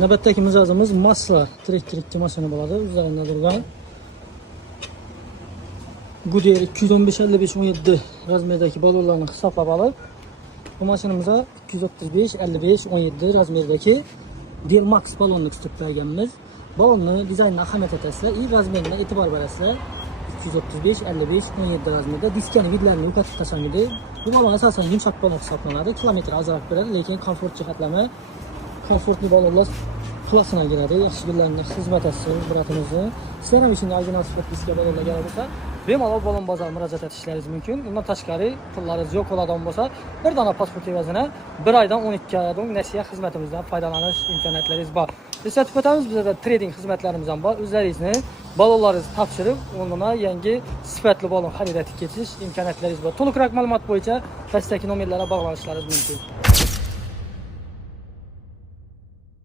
Navbatdagi mijozimiz Masla tirik mashina bo'ladi. Üzerinde durgan Goodyear 215-55-17 razmerdagi balonlarni hisoblab olib, bu mashinamizga 235-55-17 razmerdagi Delmax balonni tutib berganmiz. Balonni dizaynini ahamiyat etasizlar, i razmeriga e'tibor berasizlar. 235-55-17 razmerde diskani vidlarini yo'qotib tashlangandi. Bu balon asosan yumshoq balon hisoblanadi. Kilometr ozroq beradi, lekin komfort jihatlama komfortli balonlar klasına giradi. Yaxshi yillarni xizmat etsin biratimizni. Sizlar ham ishini original sifat diska balonlar kerak bo'lsa, bemalol balon bozoriga murojaat etishlaringiz mumkin. Undan tashqari pullaringiz yo'q bo'ladigan bo'lsa, bir dona pasport evazini 1 oydan 12 oyga nasiya xizmatimizdan foydalanish imkoniyatlaringiz bor. Eslatib o'tamiz, bizda trading xizmatlarimiz ham bor. O'zlaringizni balonlaringizni topshirib, o'rnuna yangi sifatli balon xarid etib ketish imkoniyatlaringiz bor. To'liqroq ma'lumot bo'yicha pastdagi nomerlarga bog'lanishlaringiz mumkin.